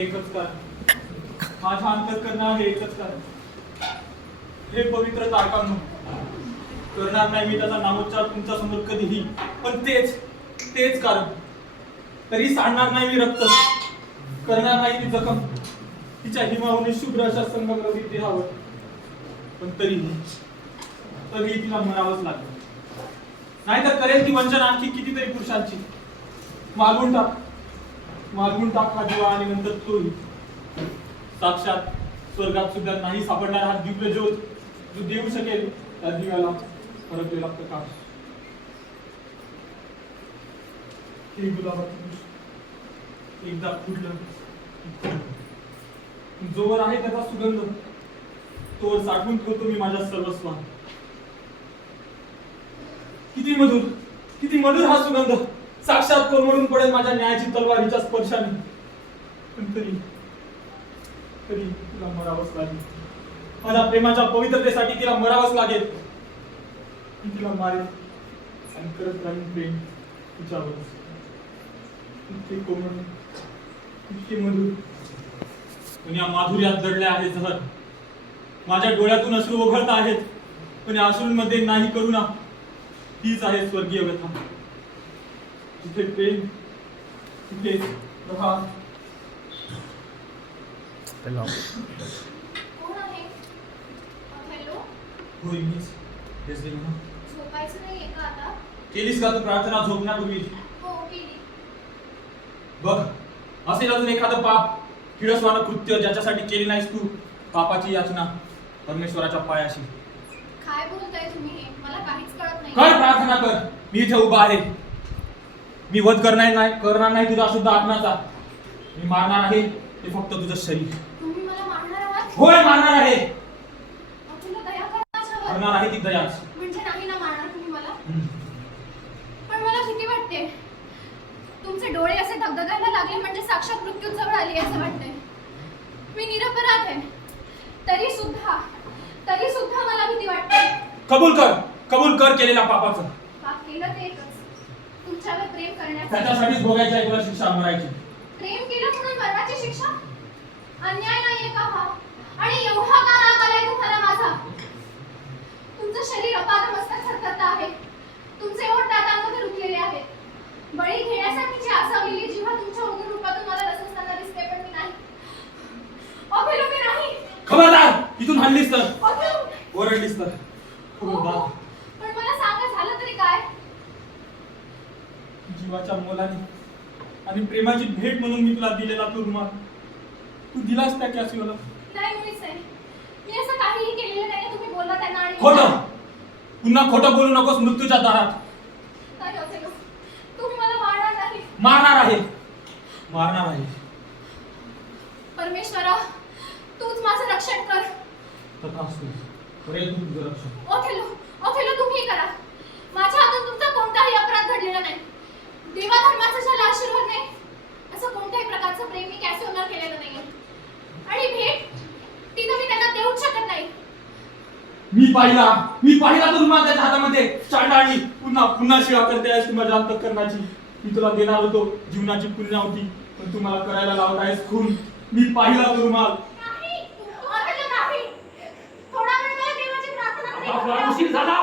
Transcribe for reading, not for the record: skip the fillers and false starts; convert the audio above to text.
एकच कारण माझ्या अंतःकरणात आहे एकच कारण हे पवित्र तारकांनो करणार नाही मी त्याचा नामोच्चार तुमच्या समोर कधीही पण तेच कारण तरी सांडणार नाही मी रक्त करणार नाही ती जखम तिच्या हिमावून शुभ्र अशा संगमरवरी देहावर पण तरीही तिला मरावंच लागलं नाहीतर करेल ती वंचना आणखी कितीतरी पुरुषांची मागून टाक हा दिवा आणि नंतर तोही साक्षात स्वर्गात सुद्धा नाही सापडणार हा दिव्य ज्योत जो देऊ शकेल त्या दिव्याला परतलेला प्रकाश हे गुलाबाचं एकदा फुटलं जोवर आहे त्याचा सुगंध तोवर साठवून ठेवतो मी माझ्या सर्वस्वात किती मधुर हा सुगंध साक्षात कोलमडून पडेल माझ्या न्यायाची तलवार हिच्या स्पर्शाने पण तरी तिला मरावंच लागेल माझ्या प्रेमाच्या पवित्रतेसाठी तिला मरावंच लागेल मी तिला मारेल आणि करत राहील प्रेम तिच्यावर इतके कोमल इतके मधुर पण या माधुर्यात दडले आहे जहर माझ्या डोळ्यातून अश्रू ओघळत आहेत पण या अश्रूंमध्ये नाही करुणा हीच आहे स्वर्गीय व्यथा जिथे प्रेम तिथे प्रहार कोण आहे? हॅलो होय मीच तेच गेलो ना झोपायचं नाहीये का आता? केलीस का तू प्रार्थना झोपण्यापूर्वी हो केली. बघ असेल अजून एखादं पाप किळसवानं कृत्य ज्याच्यासाठी केली नाहीस तू पापाची याचना परमेश्वराच्या पायाशी काय बोलताय तुम्ही हे? मला काहीच कळत नाही. कर प्रार्थना कर मी इथे उभा आहे मी वध करणार नाही तुझा शुद्ध आत्म्याचा मी मारणार आहे ते फक्त तुझं शरीर तुम्ही मला मारणार आहात? होय मारणार आहे तुला दया कर माझ्यावर. करणार आहे ती दयाच म्हणजे नाही ना मारणार तुम्ही मला? पण मला भीती वाटते. तुमचे डोळे असे धगधगायला लागले म्हणजे साक्षात मृत्यू जवळ आली असं वाटतंय. मी निरपराध आहे. तरी सुद्धा मला भीती वाटते. कबूल कर केलेल्या पापाचं पाप केलं ते एकच. तुमच्यावर प्रेम करण्यासाठी. त्याच्यासाठीच भोगायची आहे तुला शिक्षा मरायची प्रेम केलं म्हणून मरणाची शिक्षा? अन्याय नाहीये का हा? आणि एवढा का राग आलाय तुम्हाला माझा? तुमचं शरीर अपादमस्तक थरथरत आहे. तुमचे ओठ दातांमध्ये रुतलेले आहेत. बळी घेण्यासाठीची आसावलेली जीवा तुमच्या उग्र रूपातून मला रससताना दिसते पण मी नाही. अभेलो मी नाही. खबरदार इथून हल्लीस तर अभेलो. ओरडलीस तर खबरदार पण मला सांगा झालं तरी काय? जीवाच्या मोलाने आणि प्रेमाची भेट म्हणून मी तुला दिलेला तो रुमाल तू दिलास त्या कॅसिओला नाही मुळीच नाही. मी असं काहीही केलेलं नाही. तुम्ही बोलला त्यांना आणि खोटं पुन्हा खोटं बोलू नकोस मृत्यूच्या दारात नाही अभेलो. तुम्ही मला मारणार नाही. मारणार आहे परमेश्वरा तूच माझं रक्षण कर. तथास्तु करेल तू तुझं रक्षण ओथेलो तुम्ही करा. माझ्या हातून तुमचा कोणताही अपराध घडलेला नाही. देवाधर्माचा ज्याला आशीर्वाद नाही असं कोणत्याही प्रकारचं प्रेम मी कॅसिओला केलेलं नाहीये. आणि भेट ती तर मी त्यांना देऊच शकत नाही. मी पाहिला तो रुमाल त्याच्या हातामध्ये चांडाळी पुन्हा शिवा करते आहेस तू माझ्या अंतःकरणाची मी तुला देणार होतो जीवनाची पुण्यावती पण तू मला करायला लावत आहेस खून मी पाहिला तो रुमाल नाही. अभेलो नाही. थोडा वेळ मला देवाची प्रार्थना आपला उशीर झाला